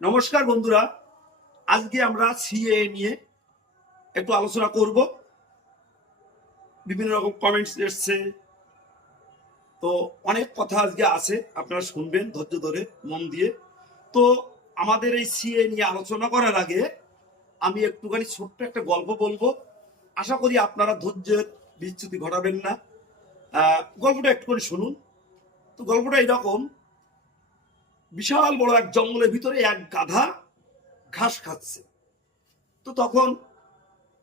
নমস্কার বন্ধুরা। আজকে আমরা সিএ নিয়ে একটু আলোচনা করব। বিভিন্ন রকম কমেন্টস এসছে। তো অনেক কথা আজকে আছে, আপনারা শুনবেন ধৈর্য ধরে, মন দিয়ে। তো আমাদের এই সিএ নিয়ে আলোচনা করার আগে আমি একটুখানি ছোট্ট একটা গল্প বলব। আশা করি আপনারা ধৈর্যের বিচ্যুতি ঘটাবেন না। গল্পটা একটুখানি শুনুন। তো গল্পটা এরকম বিশাল বড় এক জঙ্গলের ভিতরে এক গাধা ঘাস খাচ্ছে। তো তখন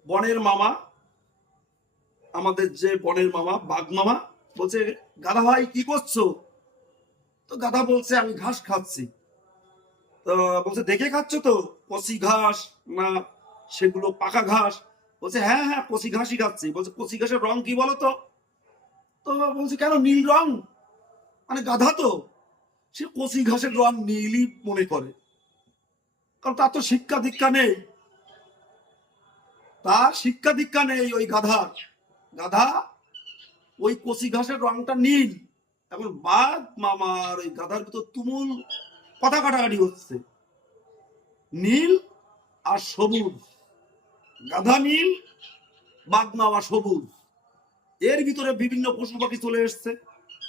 বনের মামা, আমাদের যে বনের মামা, বাঘ মামা বলছে, গাধা ভাই, কি করছ? তো গাধা বলছে, আমি ঘাস খাচ্ছি। তো বলছে, দেখে খাচ্ছ তো? কচি ঘাস না সেগুলো পাকা ঘাস? বলছে হ্যাঁ হ্যাঁ কচি ঘাসই খাচ্ছি। বলছে, কচি ঘাসের রং কি বলো তো? তো বলছে, কেন? নীল রং? মানে গাধা তো। সে কচি ঘাসের রং নীলই মনে করে। কারণ তার তো শিক্ষা দীক্ষা নেই। তার শিক্ষা দীক্ষা নেই ওই গাধার। গাধা ওই কচি ঘাসের রংটা নীল। এখন বাঘ মামার ওই গাধার ভিতর তুমুল কথা কাটাকাটি হচ্ছে। নীল আর সবুজ। গাধা নীল, বাঘ মামা সবুজ। এর ভিতরে বিভিন্ন পশু পাখি চলে এসছে।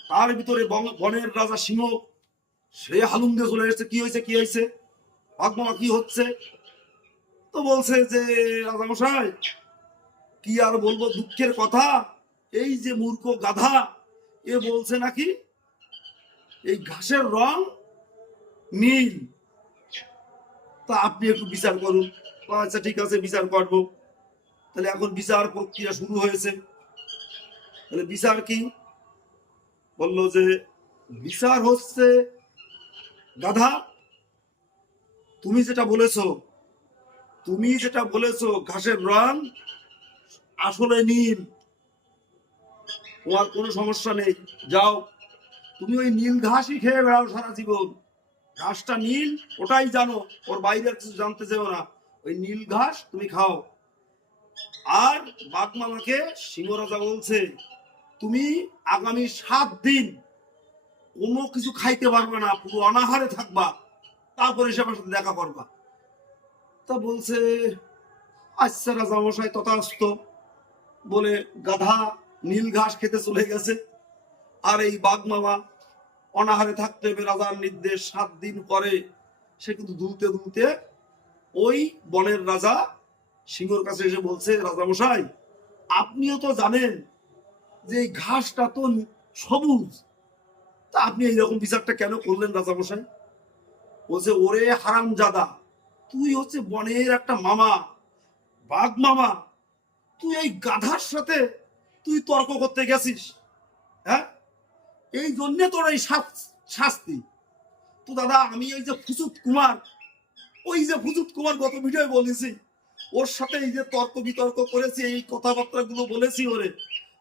তার ভিতরে বনের রাজা সিংহ সে হালুম দিয়ে চলে এসেছে, কি হয়েছে কি হয়েছে? বাগমামা কি হচ্ছে? তো বলছে যে, রাজামশাই, কি আর বলব, দুঃখের কথা? এই যে মূর্খ গাধা, এ বলছে নাকি, এই ঘাসের রং নীল। তা আপনি একটু বিচার করুন। আচ্ছা ঠিক আছে, বিচার করব। তাহলে এখন বিচার প্রক্রিয়া শুরু হয়েছে। তাহলে বিচার কি? বলল যে, বিচার হচ্ছে গাধা তুমি যেটা বলেছ, তুমি যেটা বলেছ, ঘাসের রং আসলে নীল তোমার কোনো সমস্যা নেই। যাও, তুমি ওই নীল ঘাসই খেয়ে বেড়াও সারা জীবন। ঘাসটা নীল, ওটাই জানো, ওর বাইরে কিছু জানতে চাও না। ওই নীল ঘাস তুমি খাও। আর বাগমামাকে সিংহরাজা বলছে, তুমি আগামী সাত দিন কোনো কিছু খাইতে পারবে না পুরো অনাহারে থাকবা, তারপরে এসে আমার সাথে দেখা করবা। তা বলছে আচ্ছা রাজা মশাই তথাস্ত বলে, গাধা নীল ঘাস খেতে চলে গেছে। আর এই বাঘ মামা অনাহারে থাকতে হবে, রাজার নির্দেশ। সাত দিন পরে সে কিন্তু দুলতে দুলতে ওই বনের রাজা সিংহর কাছে এসে বলছে রাজা মশাই আপনিও তো জানেন যে এই ঘাসটা তো সবুজ তা আপনি এইরকম বিচারটা কেন করলেন, রাজামশাই? বলছে ওরে হারাম জাদা তুই হচ্ছে বনের একটা মামা, বাঘ মামা, তুই এই গাধার সাথে তুই তর্ক করতে গেছিস হ্যাঁ? এই জন্যে তোর এই শাস- শাস্তি। তো দাদা, আমি এই যে ফুসুত কুমার, ওই যে ফুসুত কুমার গত ভিডিও বলেছি, ওর সাথে এই যে তর্ক বিতর্ক করেছি, এই কথাবার্তা গুলো বলেছি ওরে।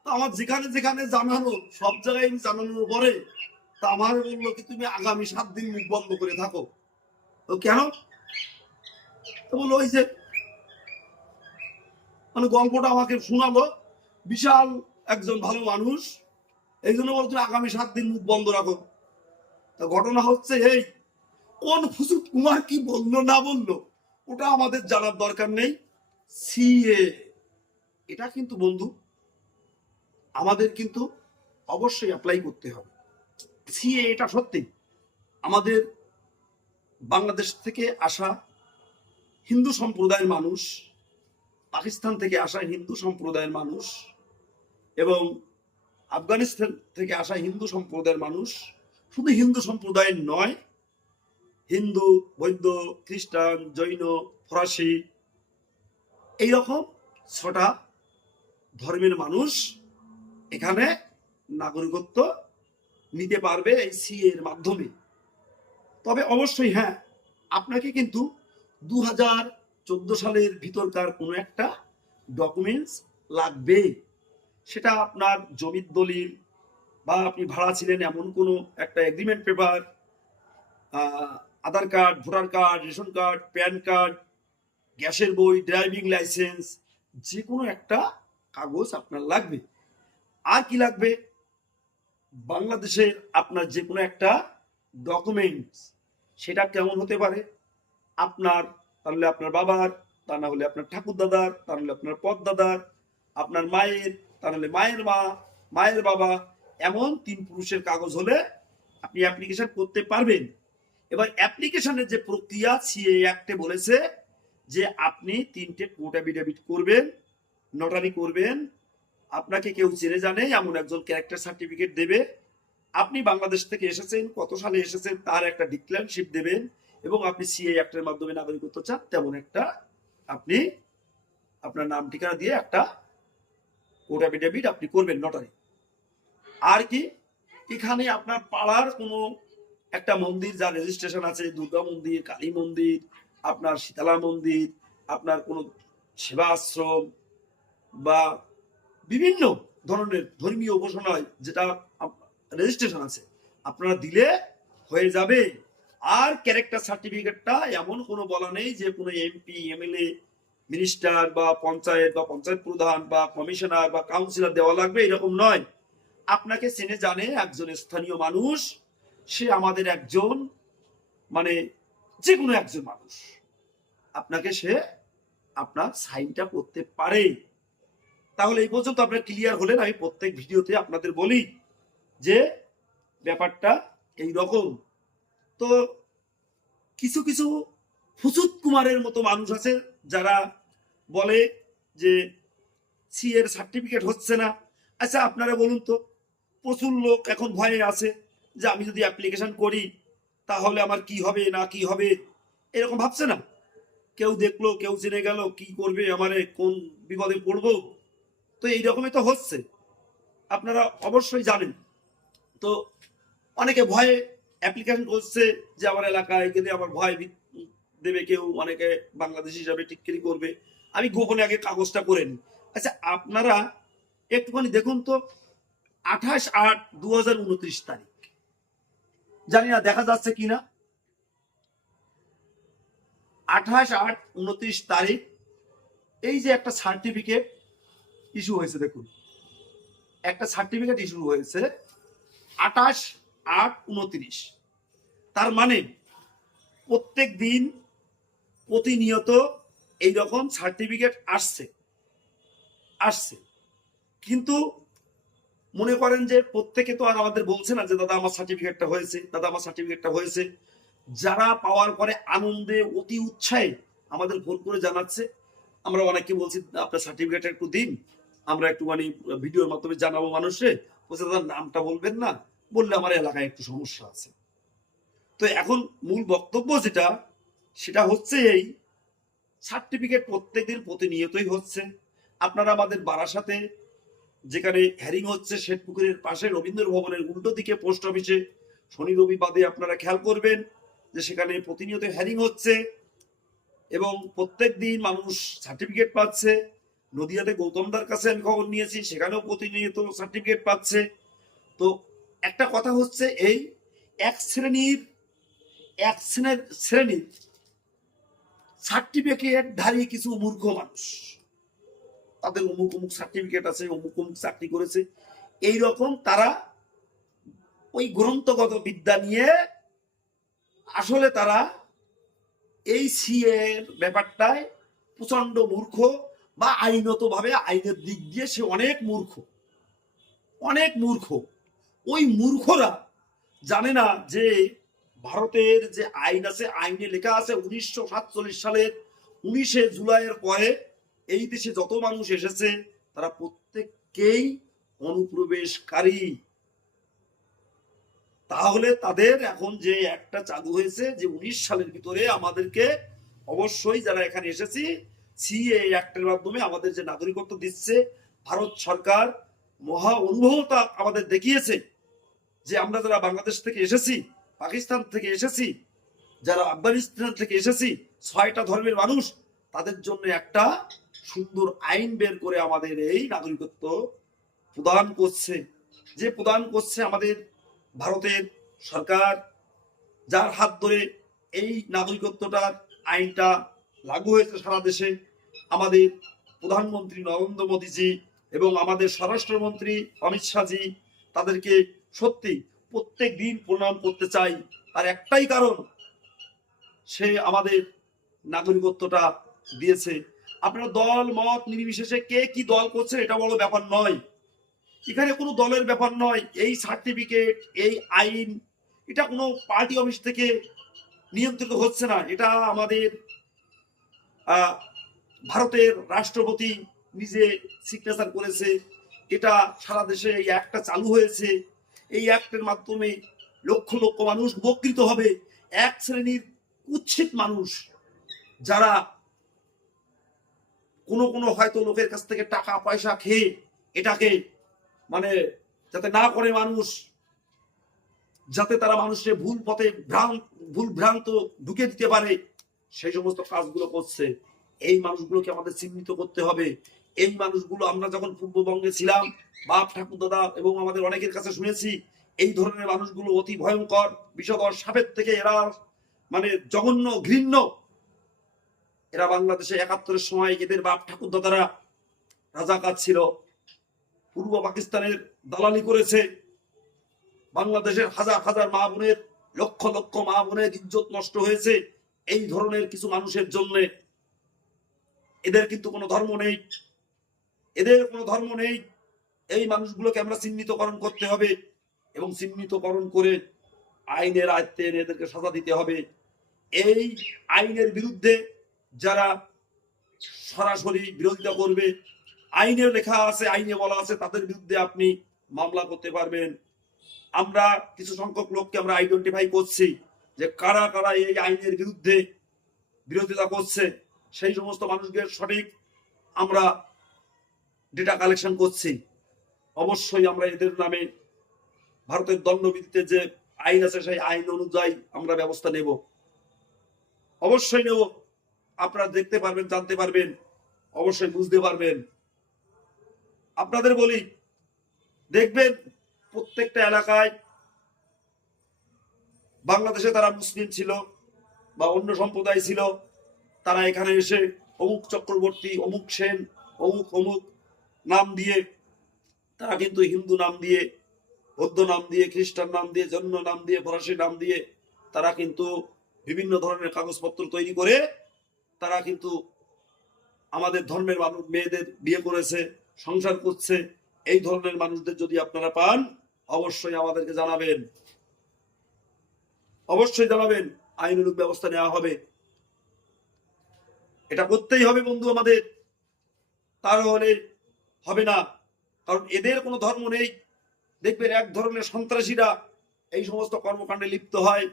তা আমার যেখানে যেখানে জানানো সব জায়গায় আমি জানানোর পরে তা আমার বলল কি, তুমি আগামী সাত দিন মুখ বন্ধ করে থাকো। তো কেন? তো বলল, ওই যে মানে গল্পটা আমাকে শোনালো, বিশাল একজন ভালো মানুষ, এই জন্য বলছো আগামী সাত দিন মুখ বন্ধ রাখো। তা ঘটনা হচ্ছে এই, কোন ফুসুত কুমার কি বলল, না বলল, ওটা আমাদের জানার দরকার নেই। সিএ, এটা কিন্তু বন্ধু, আমাদের কিন্তু অবশ্যই অ্যাপ্লাই করতে হবে। সিএ এটা সত্যি। আমাদের বাংলাদেশ থেকে আসা হিন্দু সম্প্রদায়ের মানুষ, পাকিস্তান থেকে আসা হিন্দু সম্প্রদায়ের মানুষ এবং আফগানিস্তান থেকে আসা হিন্দু সম্প্রদায়ের মানুষ শুধু হিন্দু সম্প্রদায়ের নয়, হিন্দু, বৌদ্ধ, খ্রিস্টান, জৈন, ফরাসি এইরকম ছটা ধর্মের মানুষ এখানে নাগরিকত্ব নিতে পারবে এই সি এর মাধ্যমে। তবে অবশ্যই হ্যাঁ আপনাকে কিন্তু দু হাজার চোদ্দ সালের ভিতরকার কোনো একটা ডকুমেন্টস লাগবে। সেটা আপনার জমির দলিল বা আপনি ভাড়া ছিলেন এমন কোনো একটা agreement paper Aadhaar card voter card ration card PAN card গ্যাসের বই ড্রাইভিং লাইসেন্স যে কোনো একটা কাগজ আপনার লাগবে। আর কি লাগবে? বাংলাদেশের আপনার যে কোনো একটা ডকুমেন্টস সেটা কেমন হতে পারে? আপনার তাহলে আপনার বাবার তা না হলে আপনার ঠাকুর দাদার তা নাহলে আপনার পদ দাদার আপনার মায়ের তা নাহলে মায়ের মা, মায়ের বাবা, এমন তিন পুরুষের কাগজ হলে আপনি অ্যাপ্লিকেশন করতে পারবেন। এবার অ্যাপ্লিকেশনের যে প্রক্রিয়া সিএ অ্যাক্টে বলেছে যে আপনি তিনটে কোর্ট অ্যাফিডেভিট করবেন নটারি করবেন আপনাকে কেউ চেনে জানে এমন একজন ক্যারেক্টার সার্টিফিকেট দেবে। আপনি বাংলাদেশ থেকে এসেছেন, কত সালে এসেছেন, তার একটা ডিক্লারশিপ দেবেন এবং আপনি সিএ অ্যাক্টের মাধ্যমে নাগরিকত্ব চান, তেমন একটা আপনি আপনার নাম, ঠিকানা দিয়ে একটা কোর্ট অ্যাফিডেভিট আপনি করবেন নটারি আর কি? এখানে আপনার পাড়ার কোনো একটা মন্দির যা রেজিস্ট্রেশন আছে, দুর্গা মন্দির, কালী মন্দির, আপনার শীতলা মন্দির, আপনার কোনো সেবা আশ্রম বা বিভিন্ন ধরনের ধর্মীয় উপাসনায় যেটা রেজিস্ট্রেশন আছে। আপনারা দিলে হয়ে যাবে। আর ক্যারেক্টার সার্টিফিকেটটা এমন কোনো বলা নেই যে কোনো এমপি এমএলএ মিনিস্টার বা পঞ্চায়েত বা পঞ্চায়েত প্রধান বা কমিশনার বা কাউন্সিলর দেওয়া লাগবে, এরকম নয়। আপনাকে চেনে জানে একজন স্থানীয় মানুষ, সে আমাদের একজন মানে যে কোনো একজন মানুষ। আপনাকে সে আপনার সাইনটা করতে পারে। তাহলে এই পর্যন্ত আপনার ক্লিয়ার হলেন। আমি প্রত্যেক ভিডিওতে আপনাদের বলি যে ব্যাপারটা এই রকম তো কিছু কিছু ফুসুত কুমারের মতো মানুষ আছে যারা বলে যে সি এর সার্টিফিকেট হচ্ছে না। আচ্ছা আপনারা বলুন তো, প্রচুর লোক এখন ভয়ে আছে যে আমি যদি অ্যাপ্লিকেশন করি তাহলে আমার কি হবে, না কি হবে? এরকম ভাবছে না? কেউ দেখল, কেউ জেনে গেল কি করবে, আমারে কোন বিপদে পড়ব? তো এই রকমই তো হচ্ছে। আপনারা অবশ্যই জানেন। তো অনেকে ভয়ে অ্যাপ্লিকেশন করছে যে আমার এলাকায় গেলে আমার ভয় দেবে কেউ, অনেকে বাংলাদেশ হিসাবে টিটকিরি করবে। আমি গোপনে আগে কাগজটা করে নিই। আচ্ছা আপনারা একটুখানি দেখুন তো, আঠাশ আট দু হাজার উনত্রিশ তারিখ। জানি না, দেখা যাচ্ছে কিনা? আঠাশ আট উনত্রিশ তারিখ, এই যে একটা সার্টিফিকেট ইস্যু হয়েছে, দেখুন। একটা সার্টিফিকেট ইস্যু হয়েছে, আঠাশ আট উনত্রিশ। তার মানে প্রত্যেক দিন প্রতিনিয়ত এই রকম সার্টিফিকেট আসছে আসছে। কিন্তু মনে করেন যে প্রত্যেকে তো আর আমাদের বলছে না যে, দাদা, আমার সার্টিফিকেটটা হয়েছে, দাদা, আমার সার্টিফিকেটটা হয়েছে। যারা পাওয়ার পরে আনন্দে, অতি উৎসাহে আমাদের ফোন করে জানাচ্ছে, আমরা অনেকে বলছি, আপনার সার্টিফিকেটটা একটু দিন। আমরা একটু মানে ভিডিওর মাধ্যমে জানাব মানুষে, বলছে, দাদা, নামটা বলবেন না, বললে আমার এলাকায় একটু সমস্যা আছে। তো এখন মূল বক্তব্য যেটা, সেটা হচ্ছে এই, সার্টিফিকেট প্রত্যেকদিন প্রতিনিয়তই হচ্ছে। আপনারা আমাদের বারাসাতে, যেখানে হ্যারিং হচ্ছে, শেঠপুকুরের পাশে রবীন্দ্র ভবনের উল্টো দিকে পোস্ট অফিসে, শনি রবি বাদে আপনারা খেয়াল করবেন যে সেখানে প্রতিনিয়ত হ্যারিং হচ্ছে এবং প্রত্যেক দিন মানুষ সার্টিফিকেট পাচ্ছে। নদিয়াতে গৌতমদার কাছে আমি খবর নিয়েছি, সেখানেও প্রতিনিয়ত সার্টিফিকেট পাচ্ছে। তো একটা কথা হচ্ছে এই এক শ্রেণির এক শ্রেণির শ্রেণির সার্টিফিকেট ধারী কিছু মূর্খ মানুষ। তাদের অমুক অমুক সার্টিফিকেট আছে, অমুক অমুক চাকরি করেছে। এই রকম তারা ওই গ্রন্থগত বিদ্যা নিয়ে আসলে তারা এই সিএ এর ব্যাপারটায় প্রচণ্ড মূর্খ। বা আইনত ভাবে আইনের দিক দিয়ে সে অনেক মূর্খ। অনেক মূর্খ। ওই মূর্খরা জানে না যে ভারতের যে আইন আছে, আইনে লেখা আছে, উনিশশো সাতচল্লিশ সালের উনিশে জুলাইয়ের পরে এই দেশে যত মানুষ এসেছে, তারা প্রত্যেককেই অনুপ্রবেশকারী। তাহলে তাদের এখন যে একটা চালু হয়েছে, যে উনিশ সালের ভিতরে আমাদেরকে অবশ্যই যারা এখানে এসেছি সিএ অ্যাক্টের মাধ্যমে আমাদের যে নাগরিকত্ব দিচ্ছে, ভারত সরকার মহা অনুভবতা আমাদের দেখিয়েছে যে আমরা যারা বাংলাদেশ থেকে এসেছি, পাকিস্তান থেকে এসেছি, যারা আফগানিস্তান থেকে এসেছি, ছয়টা ধর্মের মানুষ, তাদের জন্য একটা সুন্দর আইন বের করে আমাদের এই নাগরিকত্ব প্রদান করছে। যে প্রদান করছে আমাদের ভারতের সরকার, যার হাত ধরে এই নাগরিকত্বটার আইনটা লাগু হয়েছে সারা দেশে। আমাদের প্রধানমন্ত্রী নরেন্দ্র মোদীজি এবং আমাদের স্বরাষ্ট্রমন্ত্রী অমিত শাহজি তাদেরকে সত্যি প্রত্যেক দিন প্রণাম করতে চাই। তার একটাই কারণ, সে আমাদের নাগরিকত্বটা দিয়েছে। আপনারা দল, মত, নির্বিশেষে কে কি দল করছে এটা বড় ব্যাপার নয়। এখানে কোনো দলের ব্যাপার নয়। এই সার্টিফিকেট, এই আইন, এটা কোনো পার্টি অফিস থেকে নিয়ন্ত্রিত হচ্ছে না। এটা আমাদের ভারতের রাষ্ট্রপতি নিজে সিগনেচার করেছে। এটা সারা দেশে এই অ্যাক্টটা চালু হয়েছে। এই অ্যাক্টের মাধ্যমে লক্ষ লক্ষ মানুষ উপকৃত হবে। এক শ্রেণির কুৎসিত মানুষ যারা কোনো কোনো হয়তো লোকের কাছ থেকে টাকা, পয়সা খেয়ে এটাকে মানে যাতে না করে মানুষ, যাতে তারা মানুষের ভুল পথে ভ্রান্ত, ভুল ভ্রান্ত ঢুকে দিতে পারে, সেই সমস্ত কাজগুলো করছে। এই মানুষগুলোকে আমাদের চিহ্নিত করতে হবে। এই মানুষগুলো আমরা যখন পূর্ববঙ্গে ছিলাম, বাপ, ঠাকুর, দাদা এবং আমাদের অনেকের কাছে শুনেছি, এই ধরনের মানুষগুলো অতি ভয়ঙ্কর বিষধর সাপের থেকে এরা মানে জঘন্য, ঘৃণ্য। এরা বাংলাদেশে একাত্তরের সময় এদের বাপ, ঠাকুর, দাদারা রাজাকার ছিল। পূর্ব পাকিস্তানের দালালি করেছে। বাংলাদেশের হাজার হাজার মা বোনের, লক্ষ লক্ষ মা বোনের ইজ্জত নষ্ট হয়েছে। এই ধরনের কিছু মানুষের জন্য এদের কিন্তু কোনো ধর্ম নেই। এদের কোনো ধর্ম নেই। এই মানুষগুলোকে আমরা চিহ্নিতকরণ করতে হবে এবং চিহ্নিতকরণ করে আইনের আয়ত্তে এনে এদেরকে সাজা দিতে হবে। এই আইনের বিরুদ্ধে যারা সরাসরি বিরোধিতা করবে আইনে লেখা আছে, আইনে বলা আছে, তাদের বিরুদ্ধে আপনি মামলা করতে পারবেন। আমরা কিছু সংখ্যক লোককে আমরা আইডেন্টিফাই করছি যে কারা কারা এই আইনের বিরুদ্ধে বিরোধিতা করছে। সেই সমস্ত মানুষকে সঠিক আমরা ডেটা কালেকশন করছি। অবশ্যই আমরা এদের নামে ভারতের দণ্ডবিধিতে যে আইন আছে, সেই আইন অনুযায়ী আমরা ব্যবস্থা নেব। অবশ্যই নেব। আপনারা দেখতে পারবেন, জানতে পারবেন, অবশ্যই বুঝতে পারবেন। আপনাদের বলি, দেখবেন প্রত্যেকটা এলাকায় বাংলাদেশে তারা মুসলিম ছিল বা অন্য সম্প্রদায় ছিল। তারা এখানে এসে অমুক চক্রবর্তী, অমুক সেন, অমুক অমুক নাম দিয়ে, তারা কিন্তু হিন্দু নাম দিয়ে, বৌদ্ধ নাম দিয়ে, খ্রিস্টান নাম দিয়ে জন্য নাম দিয়ে, ফরাসি নাম দিয়ে তারা কিন্তু বিভিন্ন ধরনের কাগজপত্র তৈরি করে তারা কিন্তু আমাদের ধর্মের মানুষ মেয়েদের বিয়ে করেছে, সংসার করছে। এই ধরনের মানুষদের যদি আপনারা পান, অবশ্যই আমাদেরকে জানাবেন। অবশ্যই জানাবেন, আইনানুগ ব্যবস্থা নেওয়া হবে। এটা করতেই হবে বন্ধু আমাদের। তাহলে হবে না। কারণ এদের কোনো ধর্ম নেই। দেখবেন এক ধরনের সন্ত্রাসীরা এই সমস্ত কর্মকাণ্ডে লিপ্ত হয়।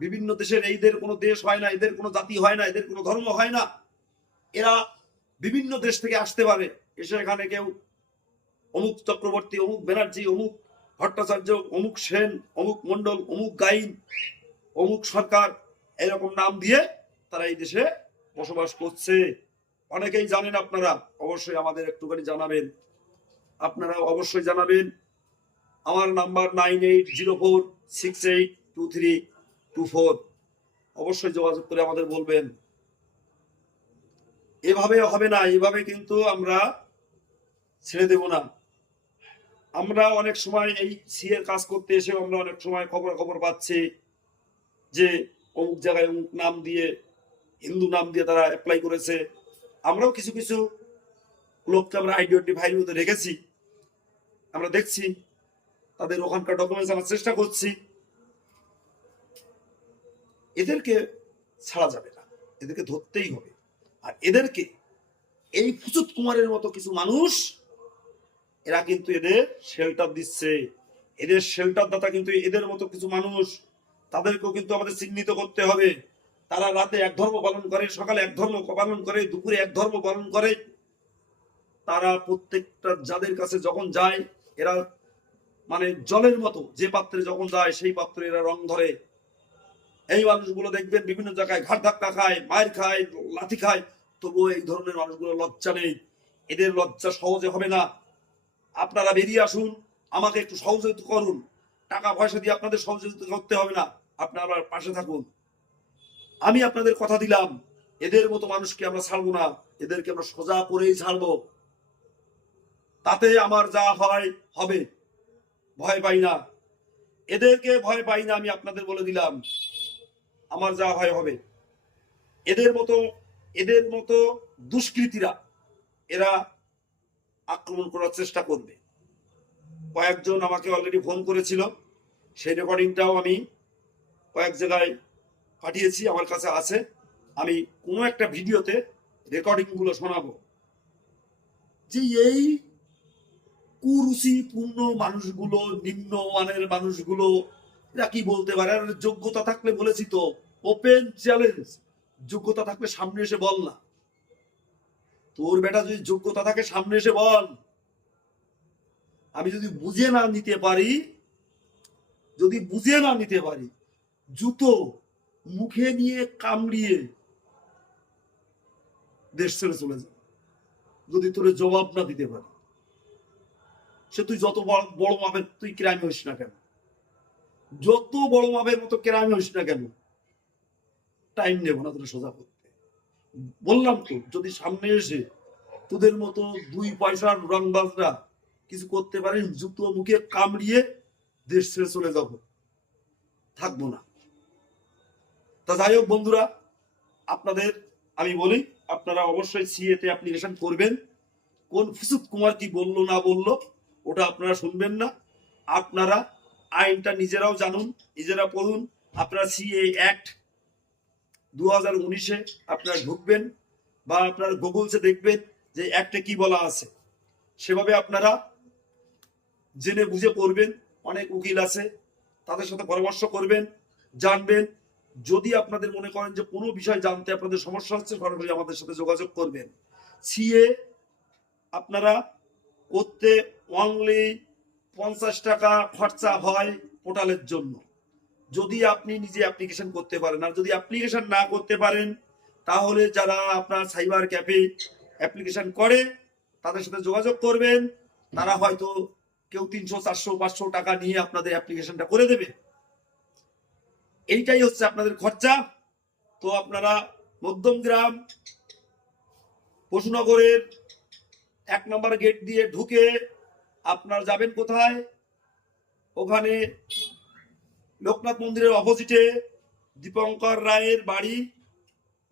বিভিন্ন দেশের এইদের কোনো দেশ হয় না, এদের কোনো জাতি হয় না, এদের কোনো ধর্ম হয় না। এরা বিভিন্ন দেশ থেকে আসতে পারে। এসে এখানে কেউ অমুক চক্রবর্তী, অমুক ব্যানার্জি, অমুক ভট্টাচার্য, অমুক সেন, অমুক মন্ডল অমুক গাইন, অমুক সরকার, এরকম নাম দিয়ে তারা এই দেশে বসবাস করছে। অনেকেই জানেন আপনারা, অবশ্যই আমাদের একটুখানি জানাবেন। আপনারা অবশ্যই জানাবেন। আমার number nine eight zero four six eight two three two four. অবশ্যই যোগাযোগ করে আমাদের বলবেন। এভাবে হবে না, এভাবে কিন্তু আমরা ছেড়ে দেব না। আমরা অনেক সময় এই সিএর কাজ করতে এসে আমরা অনেক সময় খবর খবর পাচ্ছি যে অমুক জায়গায় অমুক নাম দিয়ে হিন্দু নাম দিয়ে তারা অ্যাপ্লাই করেছে। আমরাও কিছু কিছু লোককে আমরা আইডেন্টিফাইয়ের মধ্যে রেখেছি। আমরা দেখছি, তাদের ওখানকার ডকুমেন্টস আনার চেষ্টা করছি। এদেরকে ছাড়া যাবে না। এদেরকে ধরতেই হবে। আর এদেরকে এই ফুচুত কুমারের মতো কিছু মানুষ, এরা কিন্তু এদের শেল্টার দিচ্ছে। এদের শেল্টার দাতা কিন্তু এদের মতো কিছু মানুষ, তাদেরকেও কিন্তু আমাদের চিহ্নিত করতে হবে। তারা রাতে এক ধর্ম পালন করে, সকালে এক ধর্ম পালন করে, দুপুরে এক ধর্ম পালন করে। তারা প্রত্যেকটা যাদের কাছে যখন যায়, এরা মানে জলের মতো, যে পাত্রে যখন যায়, সেই পাত্রে এরা রং ধরে। এই মানুষগুলো দেখবেন বিভিন্ন জায়গায় ঘাট ধাক্কা খায়, মায়ের খায়, লাথি খায়। তবুও এই ধরনের মানুষগুলো লজ্জা নেই। এদের লজ্জা সহজে হবে না। আপনারা বেরিয়ে আসুন, আমাকে একটু সহযোগিতা করুন। টাকা পয়সা দিয়ে আপনাদের সহযোগিতা করতে হবে না। আপনারা পাশে থাকুন। আমি আপনাদের কথা দিলাম, এদের মতো মানুষকে আমরা ছাড়বো না, এদেরকে আমরা সোজা করেই ছাড়বো। তাতে আমার যা হয়, হবে। ভয় পাই না। এদেরকে ভয় পাই না, আমি আপনাদের বলে দিলাম। আমার যা হয়, হবে। এদের মতো এদের মতো দুষ্কৃতীরা, এরা আক্রমণ করার চেষ্টা করবে। কয়েকজন আমাকে অলরেডি ফোন করেছিল। সেই রেকর্ডিংটাও আমি কয়েক জায়গায় পাঠিয়েছি, আমার কাছে আছে। আমি কোনো একটা ভিডিওতে রেকর্ডিংগুলো শোনাবো। যে এই কুরুচিপূর্ণ মানুষগুলো নিম্ন মানের মানুষগুলো, এরা কি বলতে পারে? আর যোগ্যতা থাকলে বলেছি তো। ওপেন চ্যালেঞ্জ যোগ্যতা থাকলে সামনে এসে বল না। তোর বেটা যদি যোগ্যতা থাকে, সামনে এসে বল। আমি যদি বুঝে না নিতে পারি, যদি বুঝে না নিতে পারি, জুতো মুখে নিয়ে কামড়িয়ে দেশ ছেড়ে চলে যাবে যদি তোর জবাব না দিতে পারি, সে তুই যত বড় মাপের, তুই ক্রাইম হইস না কেন? যত বড় মাপের মতো ক্রাইম হইস না কেন? টাইম নেব না তোর সোজা করতে। বললাম তো, যদি সামনে এসে তোদের মতো দুই পয়সার রংবাজরা কিছু করতে পারেন জুতো মুখে কামড়িয়ে দেশ ছেড়ে চলে যাব। থাকব না। তা যাই হোক বন্ধুরা, আপনাদের আমি বলি, আপনারা অবশ্যই সিএতে অ্যাপ্লিকেশন করবেন। কোন ফুসুত কুমার কি বলল, না বলল, ওটা আপনারা শুনবেন না। আপনারা আইনটা নিজেরাও জানুন, নিজেরা পড়ুন। আপনারা সিএ অ্যাক্ট দু হাজার উনিশে আপনারা ঢুকবেন বা আপনার গুগলসে দেখবেন যে অ্যাক্টে কি বলা আছে। সেভাবে আপনারা জেনে বুঝে পড়বেন, অনেক উকিল আছে, তাদের সাথে পরামর্শ করবেন, জানবেন। যদি আপনাদের মনে করেন যে কোনো বিষয় জানতে আপনাদের সমস্যা হচ্ছে, সরাসরি আমাদের সাথে যোগাযোগ করবেন। সিএ, আপনারা করতে অনলি পঞ্চাশ টাকা খরচা হয় পোর্টালের জন্য। যদি আপনি নিজে অ্যাপ্লিকেশন করতে পারেন, আর যদি অ্যাপ্লিকেশন না করতে পারেন, তাহলে যারা আপনার সাইবার ক্যাফে অ্যাপ্লিকেশন করে, তাদের সাথে যোগাযোগ করবেন। তারা হয়তো কেউ তিনশো, চারশো, পাঁচশো টাকা নিয়ে আপনাদের অ্যাপ্লিকেশনটা করে দেবে। এইটাই হচ্ছে আপনাদের খরচা। তো আপনারা মধ্যমগ্রাম পশুনগরের এক নম্বর গেট দিয়ে ঢুকে আপনার যাবেন কোথায়? ওখানে লোকনাথ মন্দিরের অপোজিটে দীপঙ্কর রায়ের বাড়ি।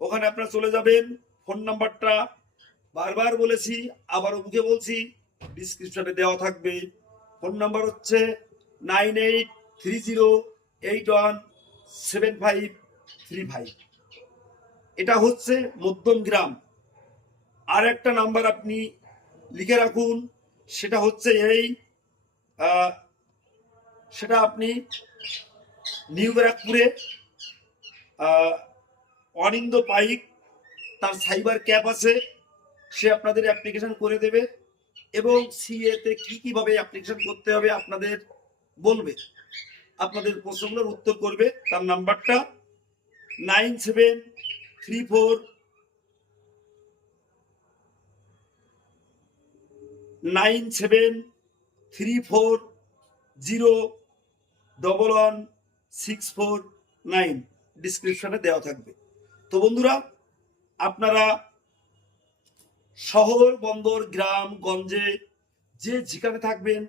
ওখানে আপনারা চলে যাবেন। ফোন নাম্বারটা বারবার বলেছি, আবারও মুখে বলছি ডিসক্রিপশনে দেওয়া থাকবে। ফোন নাম্বার হচ্ছে nine eight three zero eight one seven five three five এটা হচ্ছে মধ্যম গ্রাম। আর একটা নাম্বার আপনি লিখে রাখুন, সেটা হচ্ছে এই সেটা আপনি নিউ ব্যারাকপুরে অনিন্দ পাইক, তার সাইবার ক্যাপ আছে, সে আপনাদের অ্যাপ্লিকেশন করে দেবে এবং সিএতে কি কীভাবে অ্যাপ্লিকেশন করতে হবে আপনাদের বলবে। আপনাদের প্রশ্নগুলোর উত্তর করবে। তার নাম্বারটা nine seven three four nine seven three four zero double one six four nine. ডিসক্রিপশনে দেওয়া থাকবে। তো বন্ধুরা, আপনারা শহর, বন্দর, গ্রাম, গঞ্জে, যে যেখানে থাকবেন,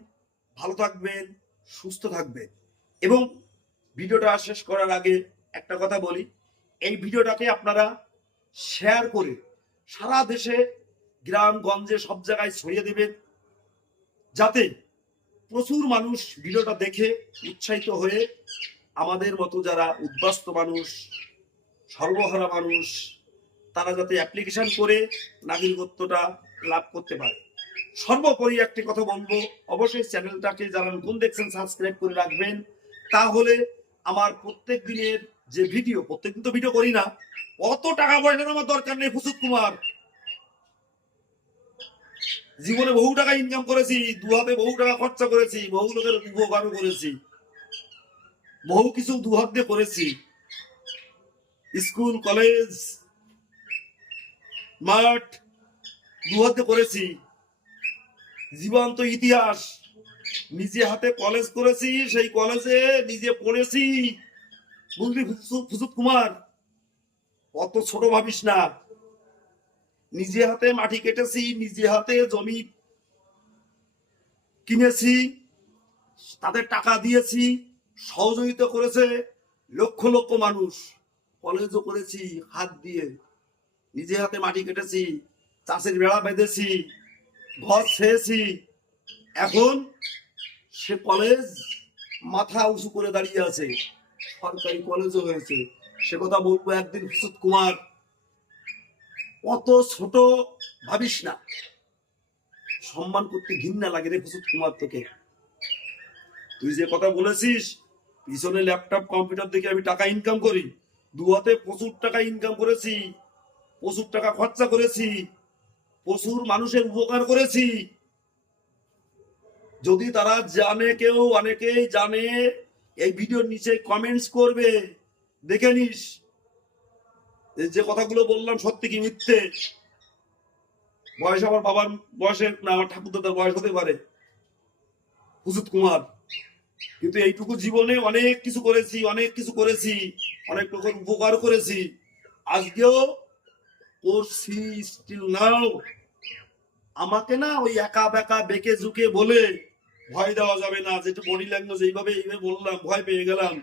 ভালো থাকবেন, সুস্থ থাকবেন। এবং ভিডিওটা শেষ করার আগে একটা কথা বলি। এই ভিডিওটাকে আপনারা শেয়ার করে সারা দেশে, গ্রাম, গঞ্জে, সব জায়গায় ছড়িয়ে দেবেন। যাতে প্রচুর মানুষ ভিডিওটা দেখে উৎসাহিত হয়ে আমাদের মতো যারা উদ্বাস্ত মানুষ, সর্বহারা মানুষ, তারা যাতে অ্যাপ্লিকেশন করে নাগরিকত্বটা লাভ করতে পারে। সর্বোপরি একটি কথা বলব, অবশ্যই চ্যানেলটাকে যারা নতুন দেখছেন সাবস্ক্রাইব করে রাখবেন। তাহলে আমার প্রত্যেক দিনের যে ভিডিও প্রত্যেকদিন তো ভিডিও করি না অত টাকা পয়সার আমার দরকার নেই ফুসুদ কুমার। জীবনে বহু টাকা ইনকাম করেছি দু হাতে বহু টাকা খরচা করেছি, বহু লোকের উপকারও করেছি, বহু কিছু দু হাত দিয়ে করেছি। স্কুল, কলেজ, মাঠ দু হাতে করেছি। জীবন্ত ইতিহাস নিজে হাতে কলেজ করেছি, সেই কলেজে নিজে পড়েছি। বুঝলি ফুসুদ কুমার? অত ছোট ভাবিস না। নিজে হাতে মাটি কেটেছি, নিজে হাতে জমি কিনেছি, তাদের টাকা দিয়েছি, সহযোগিতা করেছে লক্ষ লক্ষ মানুষ। কলেজও করেছি, হাত দিয়ে। নিজে হাতে মাটি কেটেছি, চাষের বেড়া বেঁধেছি, ঘর ছেয়েছি এখন সে কলেজ মাথা উঁচু করে দাঁড়িয়ে আছে। সরকারি কলেজও হয়েছে। সে কথা বলব একদিন হুসুদ কুমার। অত ছোট ভাবিস না। সম্মান করতে ঘিন্না লাগে রে হুসুদ কুমার তোকে। তুই যে কথা বলেছিস, পিছনে ল্যাপটপ কম্পিউটার দেখে আমি টাকা ইনকাম করি। দু হাতে প্রচুর টাকা ইনকাম করেছি, প্রচুর টাকা খরচা করেছি, প্রচুর মানুষের উপকার করেছি। যদি তারা জানে, কেউ অনেকেই জানে, এই ভিডিওর নিচে কমেন্টস করবে। দেখে নিস। যে কথাগুলো বললাম, সত্যি কি মিথ্যে? বয়স আমার বাবার বয়সের না, আমার ঠাকুর দাদার বয়স হতে পারে। হুজুত কুমার। কিন্তু এইটুকু জীবনে অনেক কিছু করেছি, অনেক কিছু করেছি, অনেক লোকের উপকার করেছি। আজকেও করছি স্টিল নাও আমাকে না ওই একা বেকা বেঁকে ঝুঁকে বলে ভয় দেওয়া যাবে না, যেটা বডি ল্যাঙ্গুয়েজ এইভাবে এইভাবে বললাম, ভয় পেয়ে গেলাম।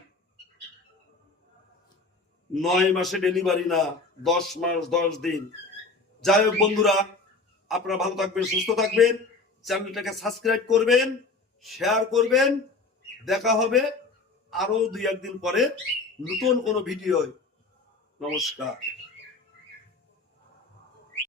নয় মাসে ডেলিভারি না, দশ মাস, দশ দিন। যাই হোক বন্ধুরা, আপনারা ভালো থাকবেন, সুস্থ থাকবেন। চ্যানেলটাকে সাবস্ক্রাইব করবেন শেয়ার করবেন। দেখা হবে আরও দুই একদিন পরে নতুন কোনো ভিডিও নমস্কার।